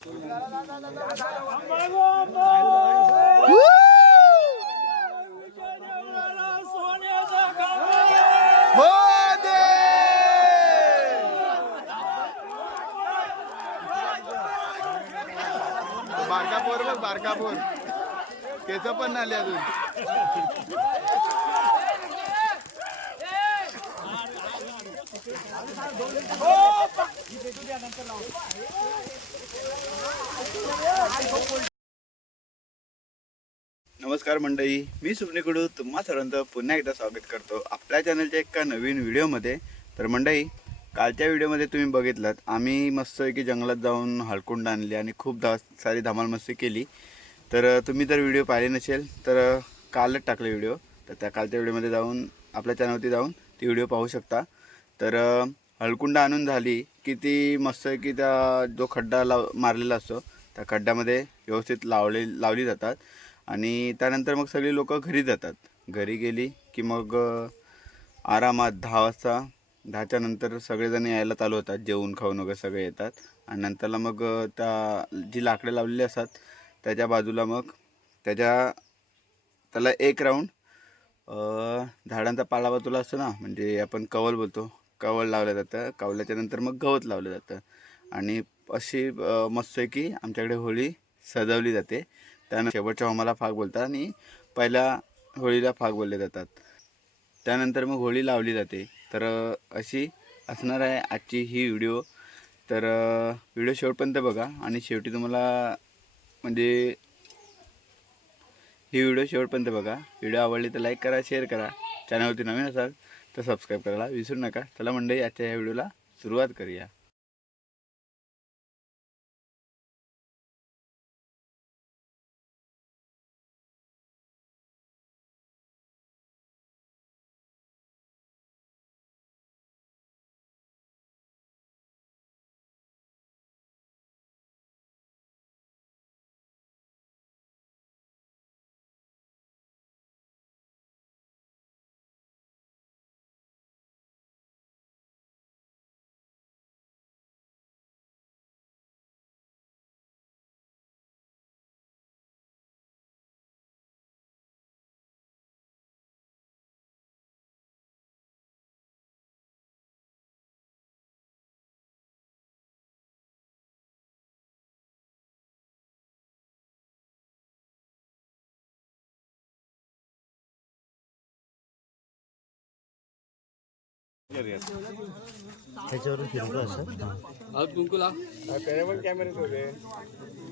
बारकापूर बघ, बारकापूर केस पण नाही अजून. नमस्कार मंडळी, मी सुपने कडू तुम्हा सर्वांचं पुन्हा एकदा स्वागत करतो आपल्या चॅनलच्या एका नवीन व्हिडिओमध्ये. तर मंडळी, कालच्या व्हिडिओमध्ये तुम्ही बघितलात आम्ही मस्त की जंगलात जाऊन हळकुंड आणली आणि खूप सारी धमाल मस्ती केली. तर तुम्ही जर व्हिडिओ पाहिले नसेल तर कालच टाकले व्हिडिओ, तर त्या कालच्या व्हिडिओमध्ये जाऊन आपल्या चॅनलवरती जाऊन ती व्हिडिओ पाहू शकता. तर हळकुंड आणून झाली की ती मस्त की त्या जो खड्डा मारलेला असतो त्या खड्ड्यामध्ये व्यवस्थित लावली जातात आणि त्यानंतर मग सगळी लोक घरी जातात. घरी गेली की मग आरामात 10 वाजता 10च्या नंतर सगळेजण यायला चालू होतात, जेवून खाऊन वगैरे सगळे येतात. आणि नंतरला मग त्या जी लाकडे लावलेली असतात त्याच्या बाजूला मग त्याला एक राऊंड झाडांचा पाला बाजूला असतो ना, म्हणजे आपण कवल बोलतो, कवल लावलं जातं. कवल्याच्या नंतर मग गवत लावलं जातं आणि अशी मस्त आहे की आमच्याकडे होळी सजवली जाते. त्यानंतर शेवटच्या होमाला फाग बोलतात आणि पहिल्या होळीला फाग बोलले जातात. त्यानंतर मग होळी लावली जाते. तर अशी असणार आहे आजची ही व्हिडिओ. तर व्हिडिओ शेवटपर्यंत बघा आणि शेवटी तुम्हाला म्हणजे ही व्हिडिओ शेवटपर्यंत बघा. व्हिडिओ आवडली तर लाईक करा, शेअर करा. चॅनलवरती नवीन असाल तर सबस्क्राईब करायला विसरू नका. चला मंडळी, आजच्या या व्हिडिओला सुरुवात करूया.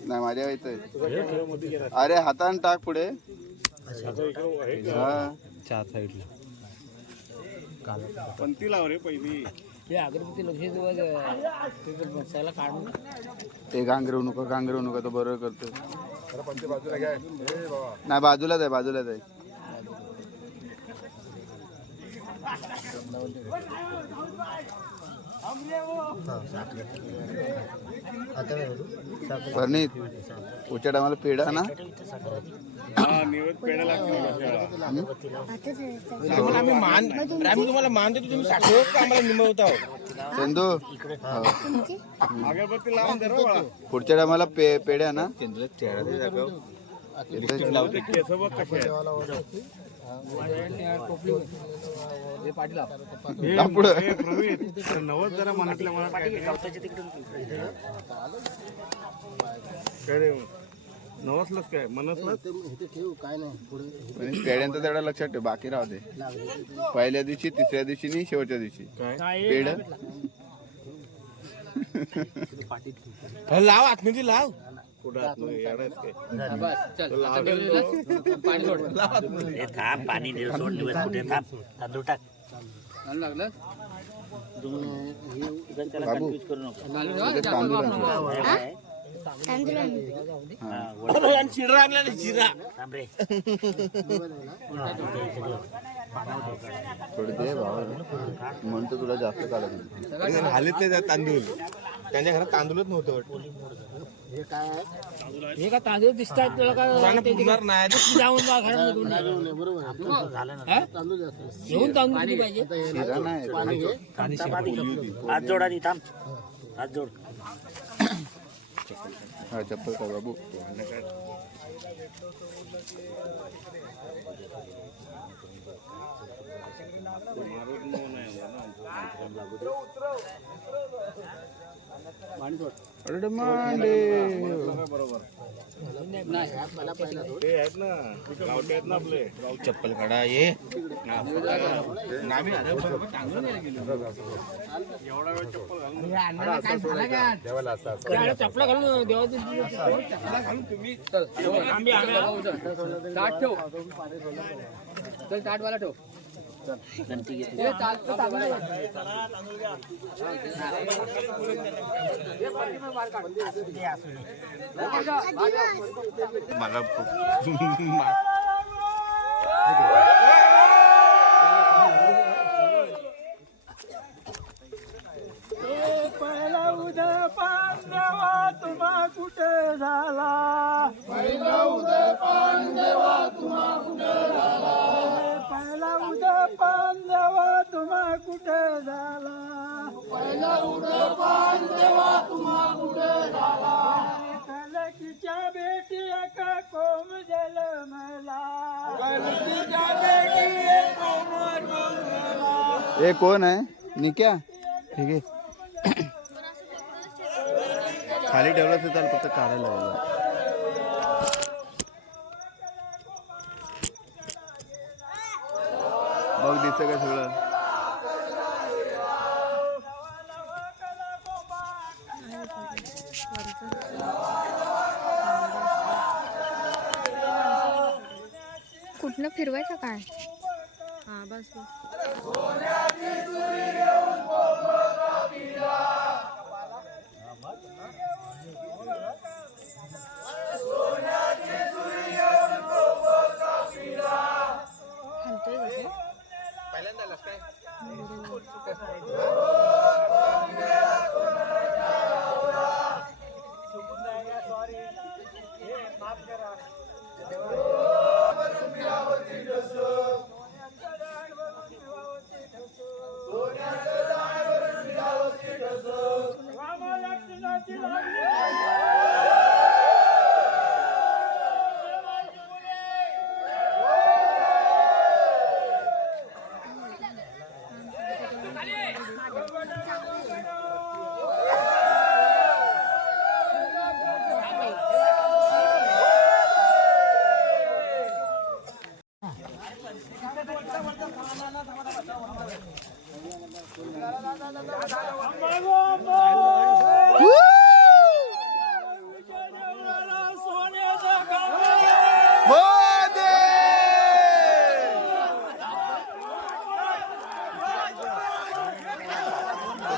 नाही माझ्या येतोय. अरे हाताने टाक पुढे. चार साईडला पंती लाव रे पहिली. अगरबत्ती लक्ष काढून ते गांगरवू नको तो बरोबर करतो. पंती बाजूला घ्या. नाही बाजूलाच आहे. परनीत पुढच्या टायमाला पेढा ना. तुम्हाला मान देतो, तुम्ही साखर का आम्हाला निमवता चंदू अगरबत्ती लावून दे रे बाळा. पुढच्या टायमाला पेढ्या ना. केस बघ कसे आहेत. नवस जरा मनातल्या मनात काय रे नवसलंच काय मनसलंच काय नाही. पेढ्यांचं तेवढं लक्षात ठेव, बाकी राहू दे. पहिल्या दिवशी, तिसऱ्या दिवशी नाही, शेवटच्या दिवशी पेढ लाव आतमध्ये लाव. पाणी तांदूळ टाक. चिरा आणला ना, चिरा थोडे दे भावा, म्हणतो तुला जास्त काढत हालीत नाही तांदूळ. त्यांच्या घरात तांदूळच नव्हतं. हे का तांदूळ दिसतात तुला का जाऊन घेऊन तांदूळ किती पाहिजे. शिरा नाही, हात जोड आधी, थांब हात जोड. हा चप्पल का बाबू अरे मांडे बरोबर ते आहेत ना गावठी आहेत ना आपले चप्पल काढा ये चपला घालून देवाची घालून तुम्ही आम्ही ताट ठेव चल ताट वाला ठेव मला पहिला उद्या पांडवा तुम्हा कुठे झाला पहिला उद्या पांडवा तुम्हा कुठे झाला पहिला उद्या पांडवा तुम्हा कुठे झाला पहिला उद्या पांडवा तुम्हा कुठे झाला कलकीच्या बेटी एका कोम जलमला कलकीच्या बेटी कोमर जलमला ये कोण आहे निक्या ठीक आहे खाली ठेवलं तर त्याला फक्त काढायला लागलं बघ दिसतं का सगळं कुठनं फिरवायचं काय हा बस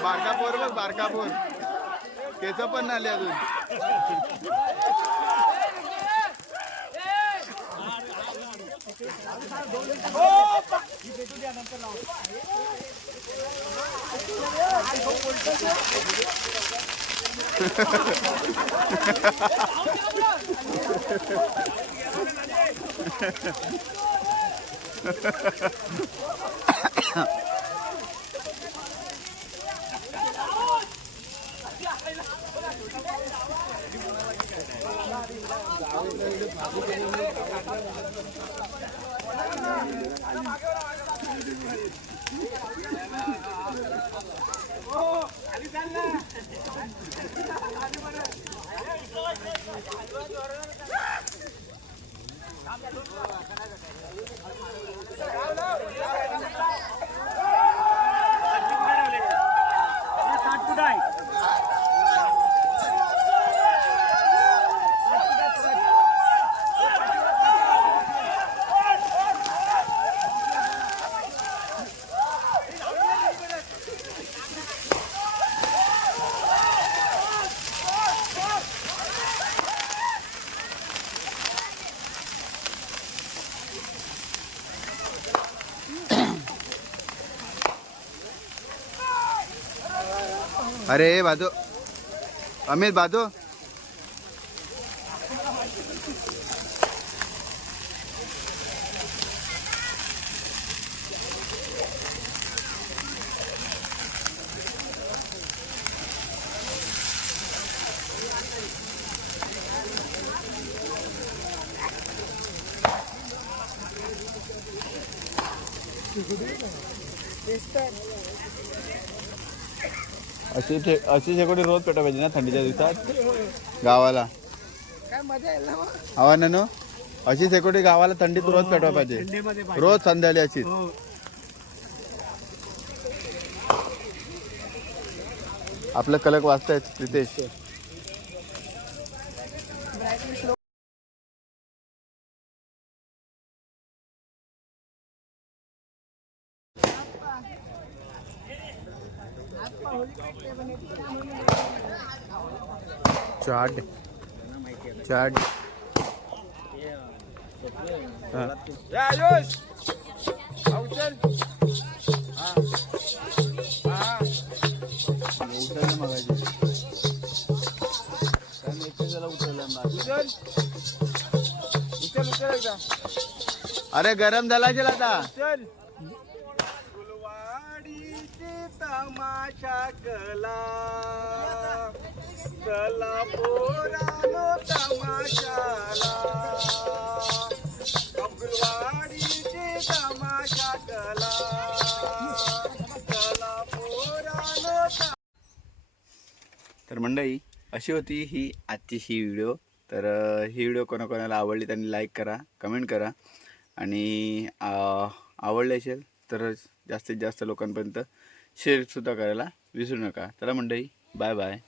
बारकापूर बघ बारकापूर केस पण नाही आले अजून अरे बाजू अमित बाजू अशी शेकोटी रोज पेटा पाहिजे ना थंडीच्या दिवसात गावाला. काय मजा येईल ना मग. हवा ना अशी शेकोटी गावाला थंडीत रोज पेटवा पाहिजे, रोज संध्याकाळी अशीच. आपलं कलक वाचतायत प्रितेश. चाट चाट अरे गरम झाला असेल आता. फुलवाडीची तमाशा कला चला पोरानो तमाशाला. फुलवाडीची तमाशा कला चला पोरानो. तर मंडळी अशी होती ही आजची व्हिडिओ. तर ही व्हिडिओ कोणाकोणाला आवडली त्यांनी लाईक करा, कमेंट करा आणि आवडले असेल तर जास्तीत जास्त लोकांपर्यंत शेअरसुद्धा करायला विसरू नका. चला मंडळी, बाय बाय.